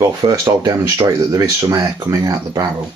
Well, first I'll demonstrate that there is some air coming out the barrel.